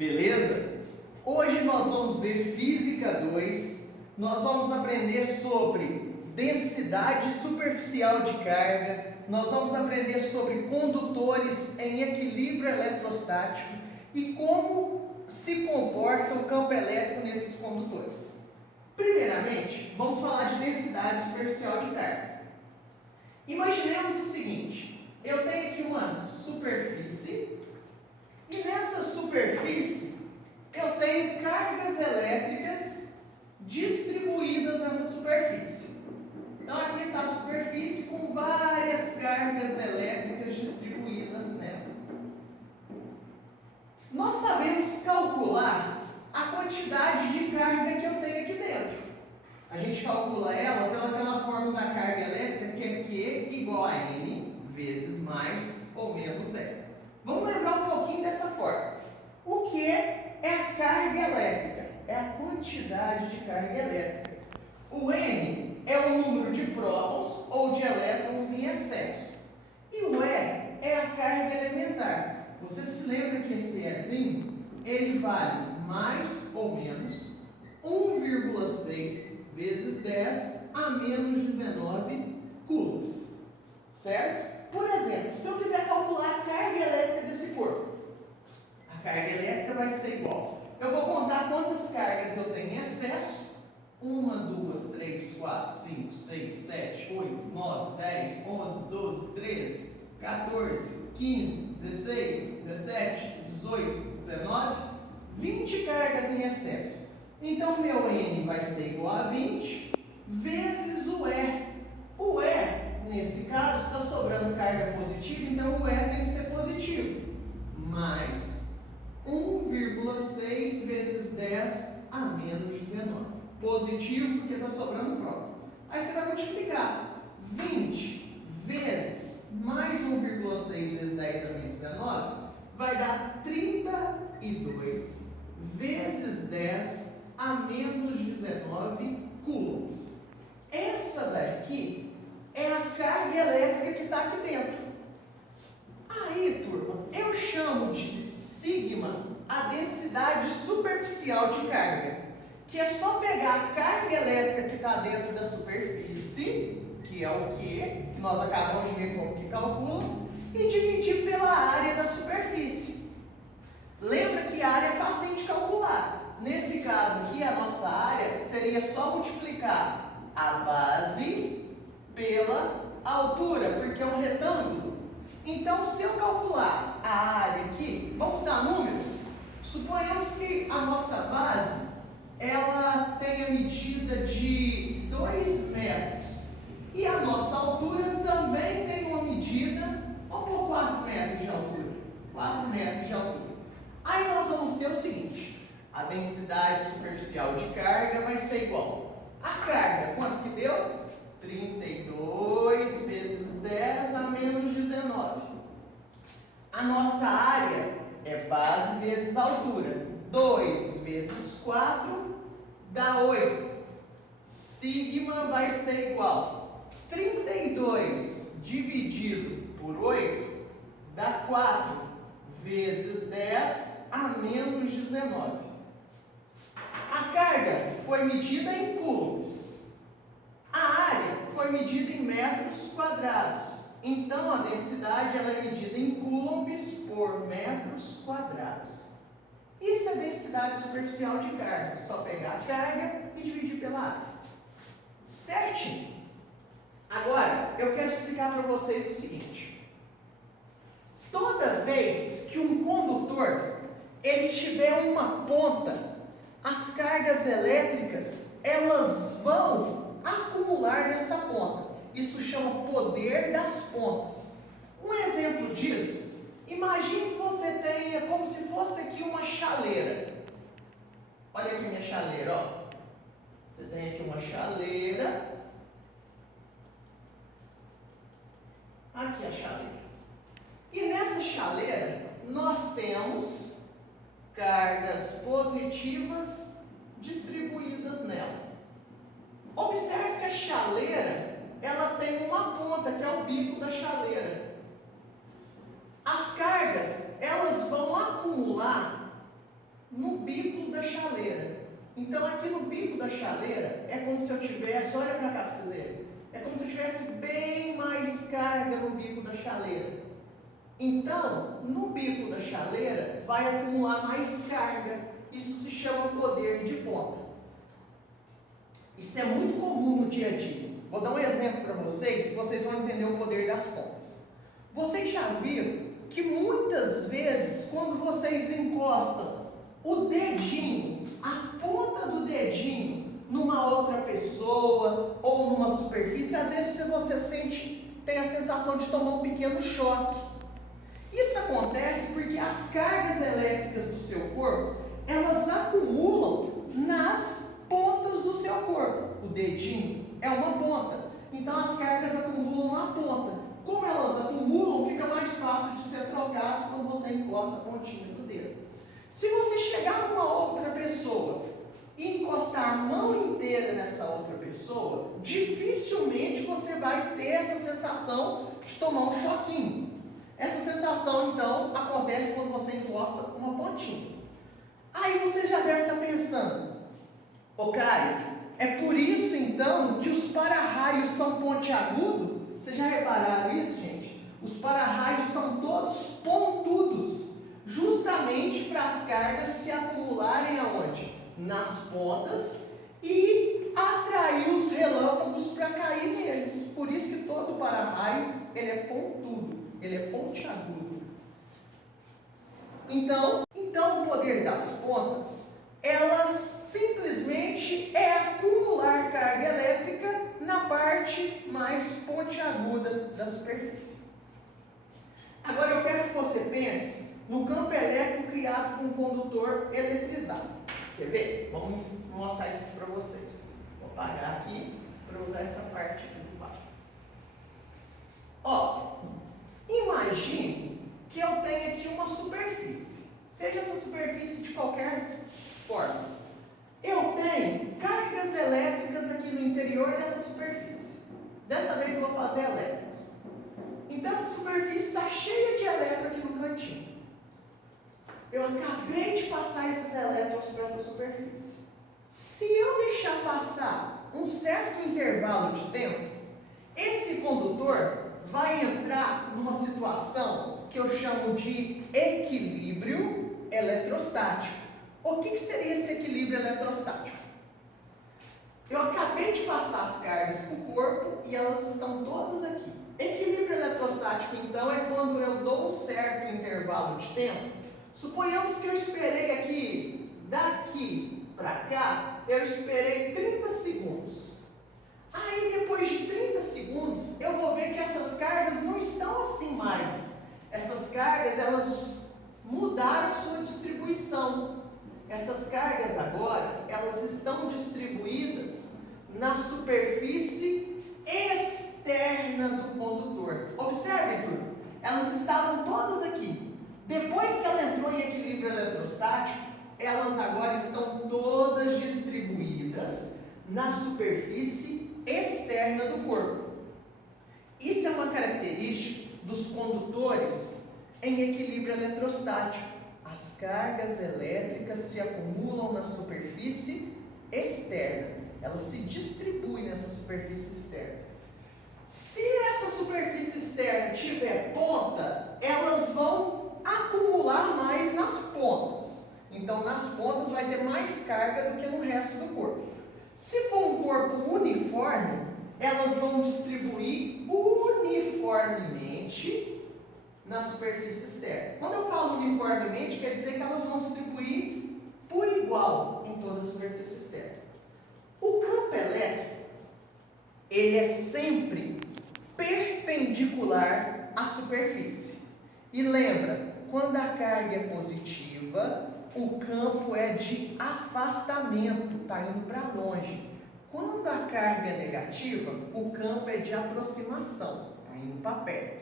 beleza? Hoje nós vamos ver Física 2, nós vamos aprender sobre densidade superficial de carga, nós vamos aprender sobre condutores em equilíbrio eletrostático e como se comporta o campo elétrico nesses condutores. Primeiramente, vamos falar de densidade superficial de carga. Imaginemos o seguinte, eu tenho aqui uma superfície e nessa superfície eu tenho cargas elétricas distribuídas nessa superfície. Então aqui está a superfície com várias cargas elétricas distribuídas nela. Nós sabemos calcular a quantidade de carga que eu tenho aqui dentro. A gente calcula ela pelaquela fórmula da carga elétrica que é Q igual a N vezes mais ou menos E. Vamos lembrar um pouquinho dessa fórmula. O que é a carga elétrica? É a quantidade de carga elétrica. O N é o número de prótons ou de elétrons em excesso. E o E é a carga elementar. Você se lembra que esse Ezinho, ele vale mais ou menos 1,6 vezes 10 a menos 19 coulombs. Certo? Por exemplo, se eu quiser calcular a carga elétrica desse corpo, a carga elétrica vai ser igual. Eu vou contar quantas cargas eu tenho em excesso. 1, 2, 3, 4, 5, 6, 7, 8, 9, 10, 11, 12, 13, 14, 15, 16, 17, 18, 19, 20 cargas em excesso. Então, meu N vai ser igual a 20 vezes o E. O E, nesse caso, está sobrando carga positiva, então o E tem que ser positivo. Mais 1,6 vezes 10 a menos 19. Positivo porque está sobrando próton. Aí você vai multiplicar 20 vezes mais 1,6 vezes 10 a menos 19, vai dar 32 vezes 10 a menos 19 coulombs. Essa daqui é a carga elétrica que está aqui dentro. Aí, turma, eu chamo de sigma a densidade superficial de carga, que é só pegar a carga elétrica que está dentro da superfície, que é o Q, que nós acabamos de ver como que calcula, e dividir pela área da superfície. Lembra que a área é fácil de calcular. Nesse caso aqui, a nossa área seria só multiplicar a base pela altura, porque é um retângulo. Então, se eu calcular a área aqui, vamos dar números? Suponhamos que a nossa base, ela tem a medida de 2 metros. E a nossa altura também tem uma medida, vamos por 4 metros de altura. 4 metros de altura. Aí nós vamos ter o seguinte, a densidade superficial de carga vai ser igual. A carga, quanto que deu? 32 vezes 10 a menos 19. A nossa área é base vezes altura. 2 vezes 4 dá 8. Sigma vai ser igual. 32 dividido por 8 dá 4 vezes 10 a menos 19. A carga foi medida em coulombs. A área foi medida em metros quadrados. Então, a densidade ela é medida em coulombs por metros quadrados. Isso é densidade superficial de carga. Só pegar a carga e dividir pela área. Certinho? Agora, eu quero explicar para vocês o seguinte. Toda vez que um condutor ele tiver uma ponta, as cargas elétricas elas vão acumular nessa ponta. Isso chama poder das pontas. Um exemplo disso, imagine que você tenha como se fosse aqui uma chaleira. Olha aqui minha chaleira, ó. Você tem aqui uma chaleira. Aqui a chaleira. E nessa chaleira nós temos cargas positivas distribuídas nela. Observe que a chaleira ela tem uma ponta que é o bico da chaleira. As cargas elas vão acumular no bico da chaleira. Então aqui no bico da chaleira é como se eu tivesse, olha para cá para vocês verem, é como se eu tivesse bem mais carga no bico da chaleira. Então, no bico da chaleira vai acumular mais carga. Isso se chama poder de ponta. Isso é muito comum no dia a dia. Vou dar um exemplo para vocês, vocês vão entender o poder das pontas. Vocês já viram que muitas vezes, quando vocês encostam o dedinho, a ponta do dedinho, numa outra pessoa ou numa superfície, às vezes você tem a sensação de tomar um pequeno choque. Isso acontece porque as cargas elétricas do seu corpo, elas acumulam nas pontas do seu corpo. O dedinho é uma ponta, então as cargas acumulam na ponta. Como elas acumulam, fica mais fácil de ser trocado quando você encosta a pontinha do dedo. Se você chegar numa outra pessoa e encostar a mão inteira nessa outra pessoa, dificilmente você vai ter essa sensação de tomar um choquinho. Essa sensação, então, acontece quando você encosta uma pontinha. Aí você já deve estar pensando, ô Caio, é por isso, então, que os para-raios são pontiagudos? Vocês já repararam isso, gente? Os para-raios são todos pontudos, justamente para as cargas se acumularem aonde? Nas pontas e atrair os relâmpagos para cair neles. Por isso que todo para-raio, ele é pontudo, ele é pontiagudo. Então o poder das pontas, elas simplesmente é acumular carga elétrica na parte mais pontiaguda da superfície. Agora eu quero que você pense no campo elétrico criado por um condutor eletrizado. Quer ver? Vamos mostrar isso aqui para vocês. Vou apagar aqui para usar essa parte aqui do quadro. Ó, imagine que eu tenho aqui uma superfície. Seja essa superfície de qualquer forma. Eu tenho cargas elétricas aqui no interior dessa superfície. Dessa vez eu vou fazer elétrons. Então essa superfície está cheia de elétrons aqui no cantinho. Eu acabei de passar esses elétrons para essa superfície. Se eu deixar passar um certo intervalo de tempo, esse condutor vai entrar numa situação que eu chamo de equilíbrio eletrostático. O que seria esse equilíbrio eletrostático? Eu acabei de passar as cargas para o corpo e elas estão todas aqui. Equilíbrio eletrostático, então, é quando eu dou um certo intervalo de tempo. Suponhamos que eu esperei aqui, daqui para cá, eu esperei 30 segundos. Aí, depois de 30 segundos, eu vou ver que essas cargas não estão assim mais. Essas cargas, elas mudaram sua distribuição. Essas cargas agora, elas estão distribuídas na superfície externa do condutor. Observe, turma, elas estavam todas aqui. Depois que ela entrou em equilíbrio eletrostático, elas agora estão todas distribuídas na superfície externa do corpo. Isso é uma característica dos condutores em equilíbrio eletrostático. As cargas elétricas se acumulam na superfície externa. Elas se distribuem nessa superfície externa. Se essa superfície externa tiver ponta, elas vão acumular mais nas pontas. Então, nas pontas vai ter mais carga do que no resto do corpo. Se for um corpo uniforme, elas vão distribuir uniformemente na superfície externa. Quando eu falo uniformemente, quer dizer que elas vão distribuir por igual em toda a superfície externa. O campo elétrico, ele é sempre perpendicular à superfície. E lembra, quando a carga é positiva, o campo é de afastamento, está indo para longe. Quando a carga é negativa, o campo é de aproximação, está indo para perto.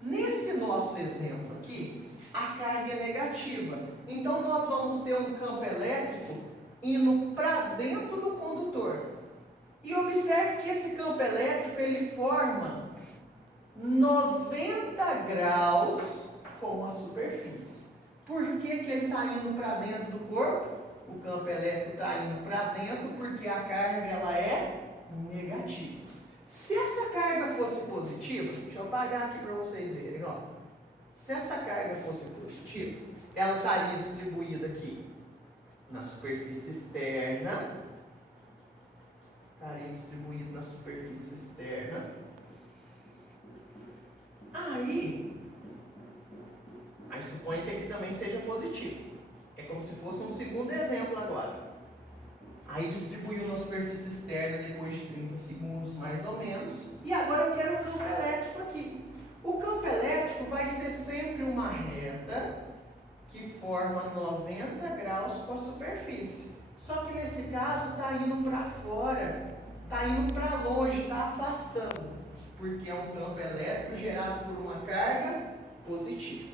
Nesse nosso exemplo aqui, a carga é negativa. Então, nós vamos ter um campo elétrico indo para dentro do condutor. E observe que esse campo elétrico, ele forma 90 graus com a superfície. Por que que ele está indo para dentro do corpo? O campo elétrico está indo para dentro porque a carga ela é negativa. Se essa carga fosse positiva, deixa eu apagar aqui para vocês verem, ó. Se essa carga fosse positiva, ela estaria distribuída aqui na superfície externa. Estaria distribuída na superfície externa. Aí suponha que aqui também seja positivo. É como se fosse um segundo exemplo agora. Aí distribuiu na superfície externa depois de 30 segundos, mais ou menos. E agora eu quero o campo elétrico aqui. O campo elétrico vai ser sempre uma reta que forma 90 graus com a superfície. Só que nesse caso está indo para fora, está indo para longe, está afastando. Porque é um campo elétrico gerado por uma carga positiva.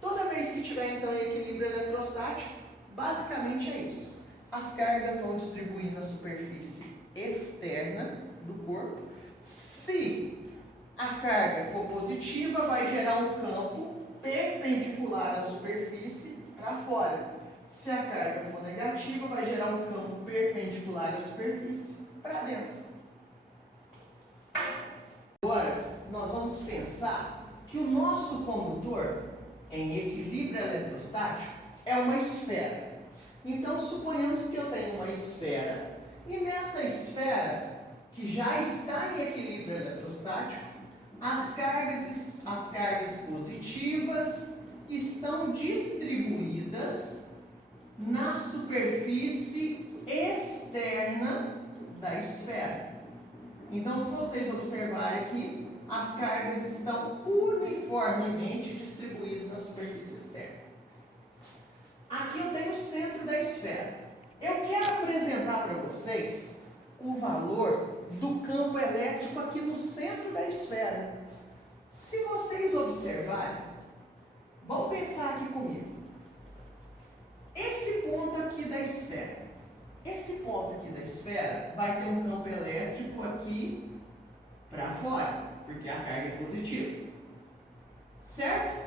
Toda vez que tiver então equilíbrio eletrostático, basicamente é isso. As cargas vão distribuir na superfície externa do corpo. Se a carga for positiva, vai gerar um campo perpendicular à superfície para fora. Se a carga for negativa, vai gerar um campo perpendicular à superfície para dentro. Agora, nós vamos pensar que o nosso condutor em equilíbrio eletrostático é uma esfera. Então, suponhamos que eu tenho uma esfera e nessa esfera, que já está em equilíbrio eletrostático, as cargas positivas estão distribuídas na superfície externa da esfera. Então, se vocês observarem aqui, as cargas estão uniformemente distribuídas na superfície externa. Aqui eu tenho o centro da esfera. Eu quero apresentar para vocês o valor do campo elétrico aqui no centro da esfera. Se vocês observarem, vão pensar aqui comigo. Esse ponto aqui da esfera, vai ter um campo elétrico aqui para fora, porque a carga é positiva. Certo?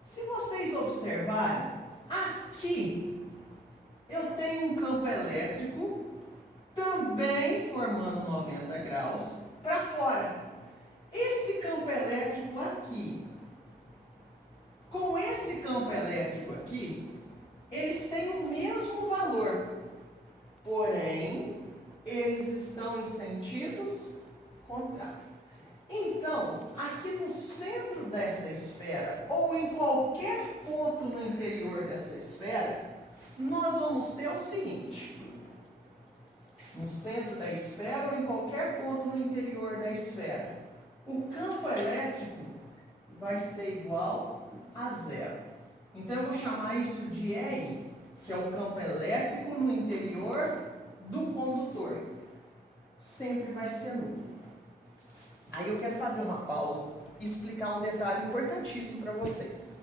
Se vocês observarem, aqui eu tenho um campo elétrico também formando 90 graus para fora. Esse campo elétrico aqui, com esse campo elétrico aqui, eles têm o mesmo valor, porém, eles estão em sentidos contrários. Então, aqui no centro dessa esfera, ou em qualquer ponto no interior dessa esfera, nós vamos ter o seguinte: no centro da esfera ou em qualquer ponto no interior da esfera, o campo elétrico vai ser igual a zero. Então, eu vou chamar isso de EI, que é o campo elétrico no interior do condutor. Sempre vai ser nulo. Aí eu quero fazer uma pausa e explicar um detalhe importantíssimo para vocês.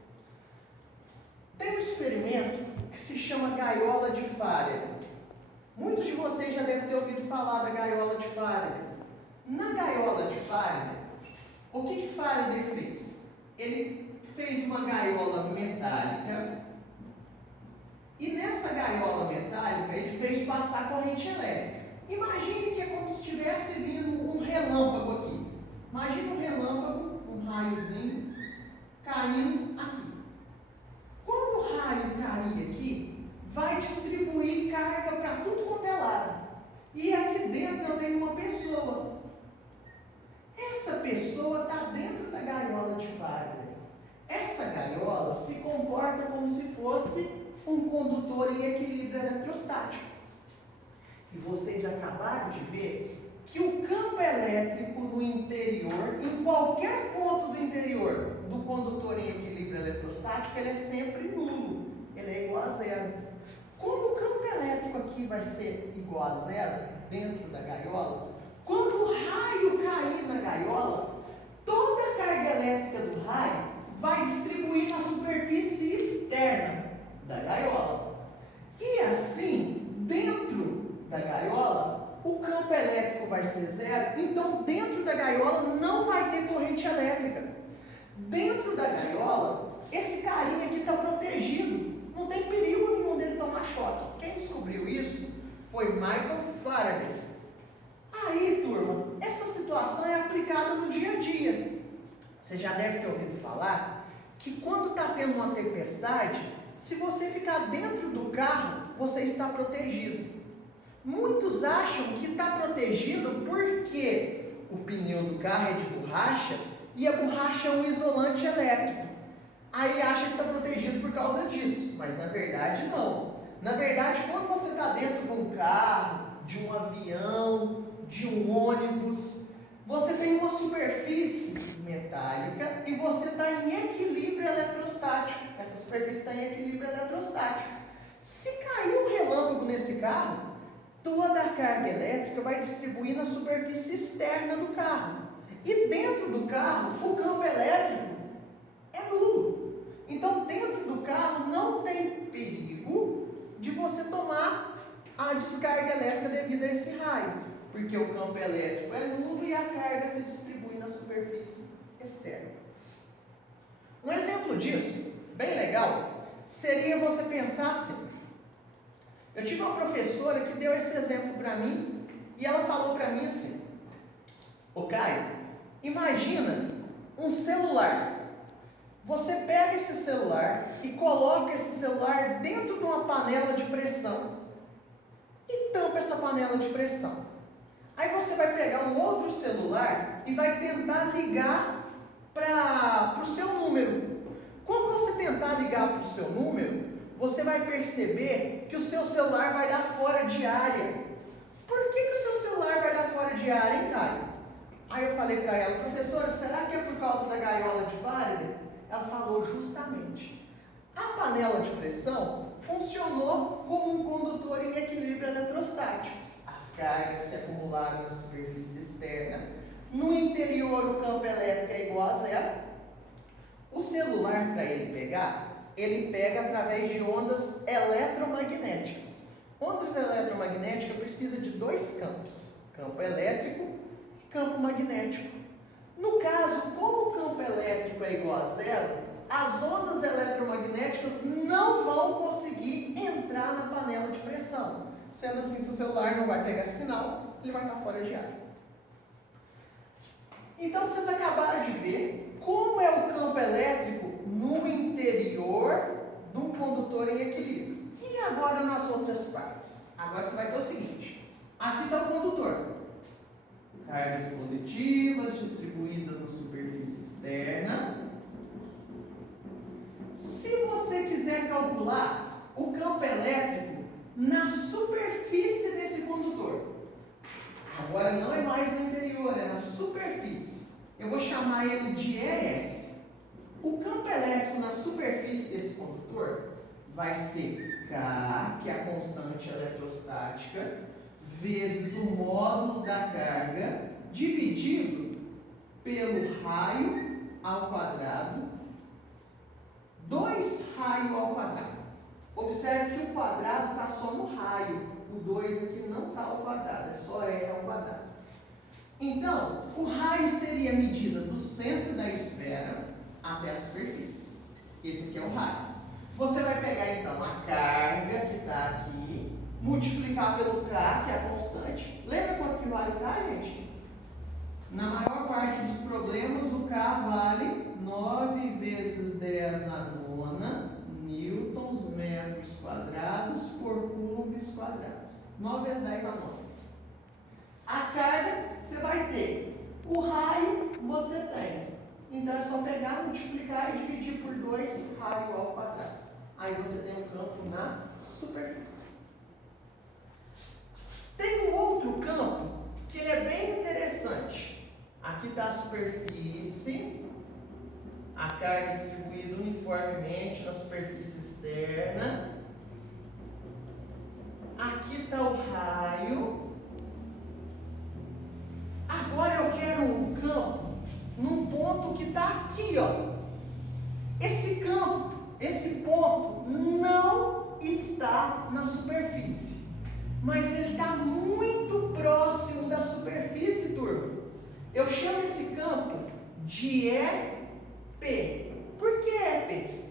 Tem um experimento que se chama gaiola de Faraday. Muitos de vocês já devem ter ouvido falar da gaiola de Faraday. Na gaiola de Faraday, o que Faraday fez? Ele fez uma gaiola metálica e nessa gaiola metálica ele fez passar corrente elétrica. Imagine que é como se estivesse vindo um relâmpago aqui. Imagine um relâmpago, um raiozinho, caindo aqui. Quando o raio cair aqui, vai distribuir carga para tudo quanto é lado. E aqui dentro eu tenho uma pessoa. Essa pessoa está dentro da gaiola de Faraday. Essa gaiola se comporta como se fosse um condutor em equilíbrio eletrostático. E vocês acabaram de ver que o campo elétrico no interior, em qualquer ponto do interior do condutor em equilíbrio eletrostático, ele é sempre nulo, ele é igual a zero. Quando o campo elétrico aqui vai ser igual a zero, dentro da gaiola, quando o raio cair na gaiola, toda a carga elétrica do raio vai distribuir na superfície externa da gaiola. E assim, dentro da gaiola, o campo elétrico vai ser zero, então dentro da gaiola não vai ter corrente elétrica. Dentro da gaiola esse carinha aqui está protegido, não tem perigo nenhum dele tomar choque. Quem descobriu isso foi Michael Faraday. Aí, turma, essa situação é aplicada no dia a dia. Você já deve ter ouvido falar que quando está tendo uma tempestade, se você ficar dentro do carro, você está protegido. Muitos acham que está protegido porque o pneu do carro é de borracha e a borracha é um isolante elétrico. Aí acha que está protegido por causa disso, mas na verdade não. Na verdade, quando você está dentro de um carro, de um avião, de um ônibus, você tem uma superfície metálica e você está em equilíbrio eletrostático. Essa superfície está em equilíbrio eletrostático. Se cair um relâmpago nesse carro, toda a carga elétrica vai distribuir na superfície externa do carro. E dentro do carro, o campo elétrico é nulo. Então, dentro do carro não tem perigo de você tomar a descarga elétrica devido a esse raio, porque o campo elétrico é nulo e a carga se distribui na superfície externa. Um exemplo disso, bem legal, seria você pensar assim. Eu tive uma professora que deu esse exemplo para mim e ela falou para mim assim: ô Caio, imagina um celular. Você pega esse celular e coloca esse celular dentro de uma panela de pressão e tampa essa panela de pressão. Aí você vai pegar um outro celular e vai tentar ligar para o seu número. Quando você tentar ligar para o seu número, você vai perceber que o seu celular vai dar fora de área. Por que o seu celular vai dar fora de área, hein, Caio? Aí eu falei para ela: professora, será que é por causa da gaiola de Faraday? Ela falou: justamente. A panela de pressão funcionou como um condutor em equilíbrio eletrostático. As cargas se acumularam na superfície externa. No interior, o campo elétrico é igual a zero. O celular, para ele pega através de ondas eletromagnéticas. Ondas eletromagnéticas precisam de dois campos: campo elétrico e campo magnético. No caso, como o campo elétrico é igual a zero, as ondas eletromagnéticas não vão conseguir entrar na panela de pressão. Sendo assim, se o celular não vai pegar sinal, ele vai estar fora de área. Então, vocês acabaram de ver como é o campo elétrico no interior de um condutor em equilíbrio. E agora nas outras partes? Agora você vai ter o seguinte: aqui está o condutor. Cargas positivas distribuídas na superfície externa. Se você quiser calcular o campo elétrico na superfície desse condutor, agora não é mais no interior, é na superfície. Eu vou chamar ele de ES. O campo elétrico na superfície desse condutor vai ser K, que é a constante eletrostática, vezes o módulo da carga, dividido pelo raio ao quadrado, 2 raio ao quadrado. Observe que o quadrado está só no raio, o 2 aqui não está ao quadrado, é só R ao quadrado. Então, o raio seria a medida do centro da esfera até a superfície. Esse aqui é o raio. Você vai pegar então a carga que está aqui, multiplicar pelo K, que é a constante. Lembra quanto que vale o K, gente? Na maior parte dos problemas, o K vale 9 vezes 10 a nona newtons metros quadrados por coulombs quadrados. 9 vezes 10 a nona. A carga, você vai ter. O raio, você tem. Então, é só pegar, multiplicar e dividir por 2 raio ao quadrado. Aí você tem um campo na superfície. Tem um outro campo que ele é bem interessante. Aqui está a superfície, a carga distribuída uniformemente na superfície externa. Aqui está o raio. Agora eu quero um campo num ponto que está aqui, ó. Esse campo, esse ponto não está na superfície, mas ele está muito próximo da superfície, turma. Eu chamo esse campo de EP. Por que EP?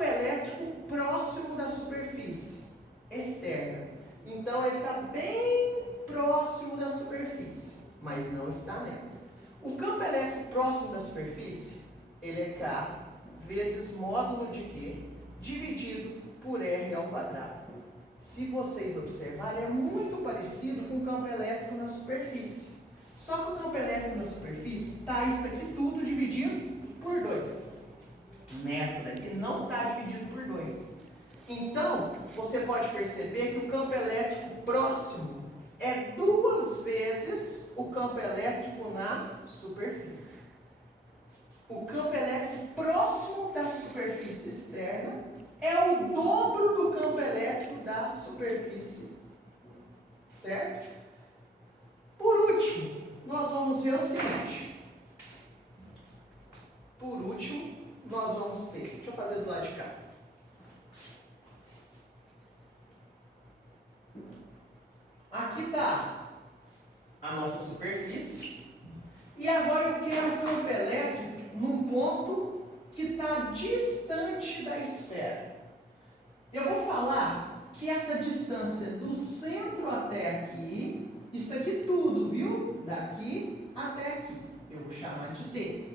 campo elétrico próximo da superfície externa. Então, ele está bem próximo da superfície, mas não está nela. O campo elétrico próximo da superfície, ele é K vezes módulo de Q dividido por R ao quadrado. Se vocês observarem, é muito parecido com o campo elétrico na superfície. Só que o campo elétrico na superfície está isso aqui tudo dividido por 2. Nessa daqui não está dividido por 2. Então, você pode perceber que o campo elétrico próximo é 2 vezes o campo elétrico na superfície. O campo elétrico próximo da superfície externa é o dobro do campo elétrico da superfície. Certo? Por último, nós vamos ver o seguinte. Por último, nós vamos ter... Deixa eu fazer do lado de cá. Aqui está a nossa superfície. E agora eu quero o campo elétrico num ponto que está distante da esfera. Eu vou falar que essa distância do centro até aqui, isso aqui tudo, viu? Daqui até aqui. Eu vou chamar de D.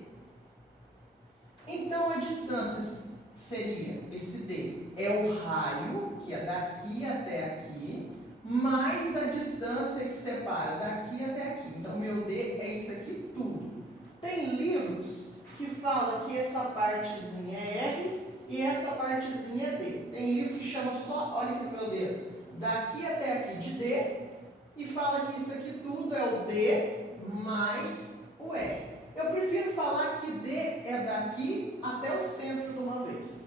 Então, a distância seria, esse D é o raio, que é daqui até aqui, mais a distância que separa daqui até aqui. Então, meu D é isso aqui tudo. Tem livros que falam que essa partezinha é R e essa partezinha é D. Tem livro que chama só, olha aqui o meu dedo, daqui até aqui de D, e fala que isso aqui tudo é o D mais o R. Eu prefiro falar que D é daqui até o centro de uma vez.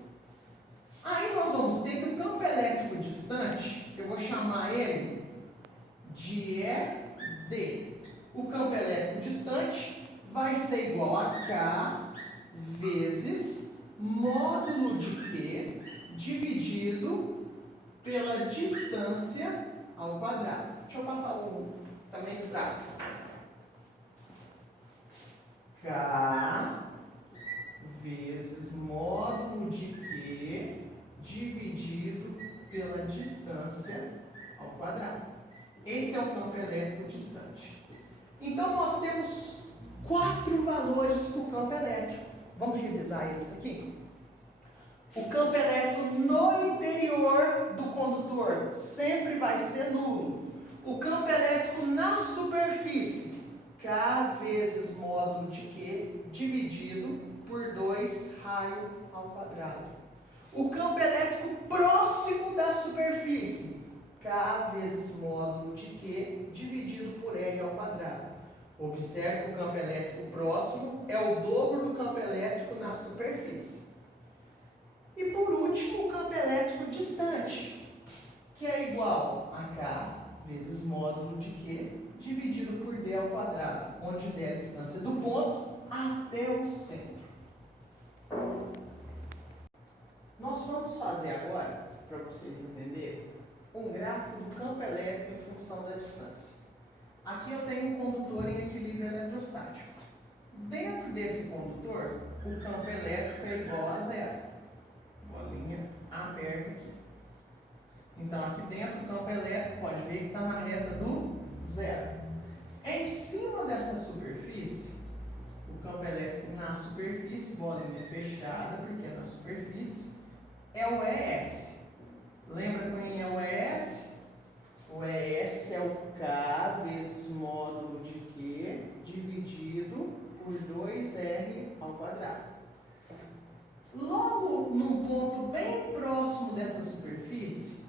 Aí nós vamos ter que o campo elétrico distante, eu vou chamar ele de ED. O campo elétrico distante vai ser igual a K vezes módulo de Q dividido pela distância ao quadrado. Deixa eu passar um também fraco. K vezes módulo de Q dividido pela distância ao quadrado. Esse é o campo elétrico distante. Então, nós temos 4 valores para o campo elétrico. Vamos revisar eles aqui? O campo elétrico no interior do condutor sempre vai ser nulo. O campo elétrico na superfície, K vezes módulo de Q dividido por 2 raio ao quadrado. O campo elétrico próximo da superfície, K vezes módulo de Q dividido por R ao quadrado. Observe que o campo elétrico próximo é o dobro do campo elétrico na superfície. E por último, o campo elétrico distante, que é igual a K vezes módulo de Q dividido por D ao quadrado, onde D é a distância do ponto até o centro. Nós vamos fazer agora, para vocês entenderem, um gráfico do campo elétrico em função da distância. Aqui eu tenho um condutor em equilíbrio eletrostático. Dentro desse condutor, o campo elétrico é igual a 0. Bolinha aberta aqui. Então, aqui dentro, o campo elétrico, pode ver que está na reta do 0. Em cima dessa superfície, o campo elétrico na superfície, bolinha fechada, porque é na superfície, é o ES. Lembra quem é o ES? O ES é o K vezes módulo de Q dividido por 2R ao quadrado. Logo, num ponto bem próximo dessa superfície,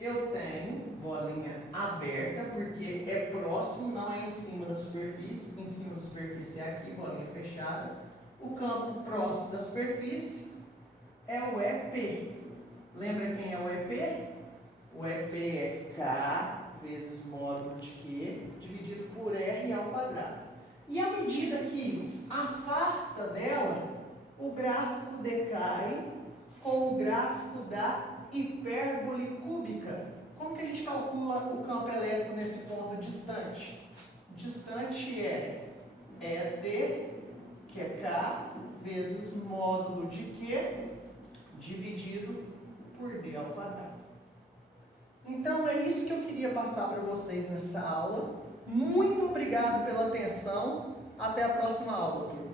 eu tenho bolinha aberta, porque é próximo, não é em cima da superfície. Em cima da superfície é aqui, bolinha fechada. O campo próximo da superfície é o EP. Lembra quem é o EP? O EP é K vezes módulo de Q dividido por R ao quadrado. E à medida que afasta dela, o gráfico decai com o gráfico da hipérbole cúbica. Como que a gente calcula o campo elétrico nesse ponto distante? Distante é ED, que é K, vezes módulo de Q, dividido por d ao quadrado. Então, é isso que eu queria passar para vocês nessa aula. Muito obrigado pela atenção. Até a próxima aula, turma.